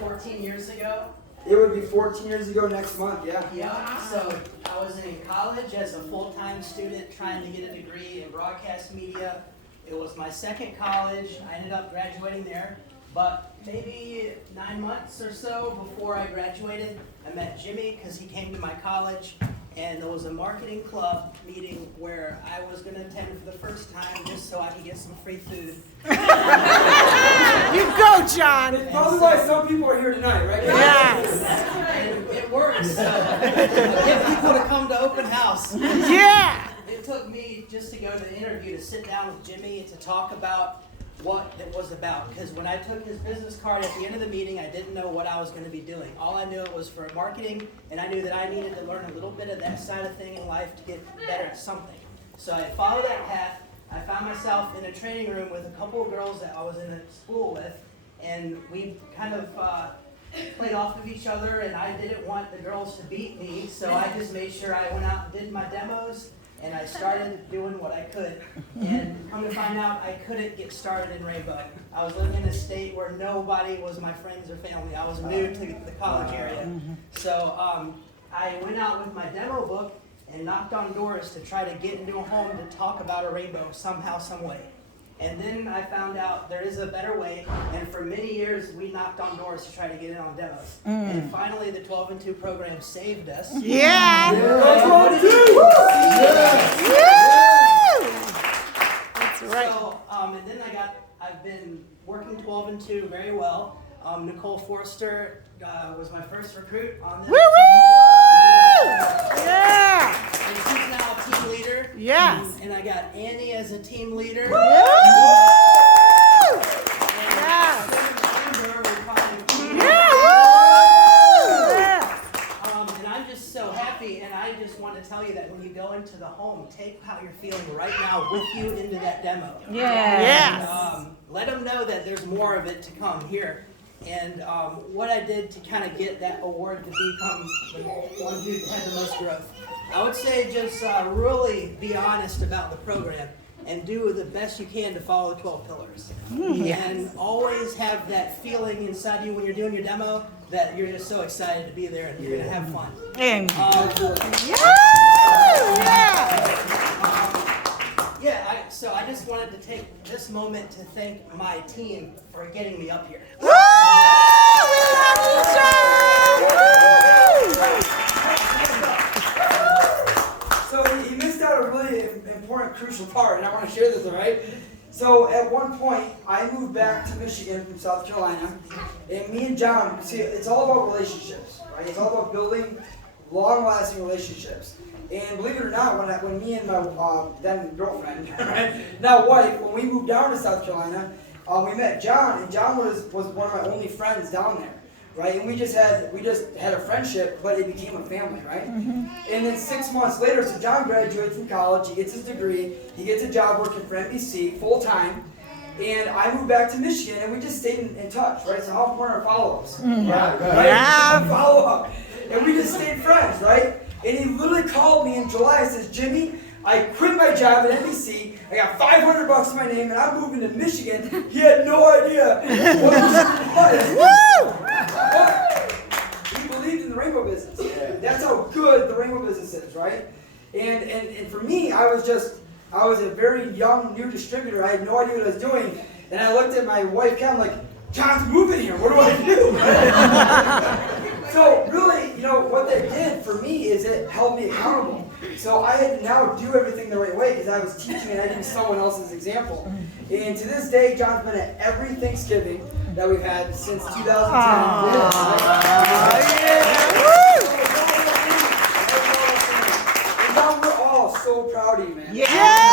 14 years ago. It would be 14 years ago next month, yeah. Yeah, so I was in college as a full-time student trying to get a degree in broadcast media. It was my second college. I ended up graduating there, but maybe 9 months or so before I graduated, I met Jimmy because he came to my college, and there was a marketing club meeting where I was going to attend for the first time just so I could get some free food. You go, John. It's probably why some people are here tonight, right? Yes. And it works. So get people to come to open house. Yeah. It took me just to go to the interview to sit down with Jimmy to talk about what it was about. Because when I took his business card at the end of the meeting, I didn't know what I was going to be doing. All I knew it was for marketing, and I knew that I needed to learn a little bit of that side of thing in life to get better at something. So I followed that path. I found myself in a training room with a couple of girls that I was in a school with, and we kind of played off of each other, and I didn't want the girls to beat me, so I just made sure I went out and did my demos, and I started doing what I could. And come to find out, I couldn't get started in Rainbow. I was living in a state where nobody was my friends or family. I was new to the college area. So I went out with my demo book and knocked on doors to try to get into a home to talk about a rainbow somehow, some way. And then I found out there is a better way, and for many years we knocked on doors to try to get in on demos. And finally the 12 and 2 program saved us. Yeah. That's what it is. That's right. So, and then I've been working 12 and 2 very well. Nicole Forrester was my first recruit on this. Woo woo! Yeah. And she's now a team leader. Yes. And I got Annie as a team leader. Woo! And Yes. Amber will probably be Yeah. And I'm just so happy, and I just want to tell you that when you go into the home, take how you're feeling right now with you into that demo. Yes. And, let them know that there's more of it to come here. And what I did to kind of get that award to become the one who had the most growth, I would say just really be honest about the program and do the best you can to follow the 12 pillars. And always have that feeling inside you when you're doing your demo that you're just so excited to be there and you're going to have fun. And So I just wanted to take this moment to thank my team for getting me up here. woo! We love you, John. Woo! So he missed out a really important, crucial part, and I want to share this, all right? So at one point, I moved back to Michigan from South Carolina, and me and John, see, it's all about relationships, right? It's all about building long-lasting relationships. And believe it or not, when me and my then girlfriend, right, now wife, when we moved down to South Carolina, we met John, and John was one of my only friends down there, right? And we just had a friendship, but it became a family, right? And then 6 months later, so John graduates from college, he gets his degree, he gets a job working for NBC full time, and I moved back to Michigan, and we just stayed in touch, right? So how important are follow-ups? Right? Yeah. Follow up, and we just stayed friends, right? And he literally called me in July and says, Jimmy, I quit my job at NBC, I got $500 to my name, and I'm moving to Michigan. He had no idea what this was. He believed in the rainbow business. That's how good the rainbow business is, right? And for me, I was a very young, new distributor. I had no idea what I was doing. And I looked at my wife, Ken, like, John's moving here. What do I do? So really, what that did for me is it held me accountable. So I had to now do everything the right way because I was teaching and I didn't someone else's example. And to this day, John's been at every Thanksgiving that we've had since 2010. John, we're all so proud of you, man. Yeah.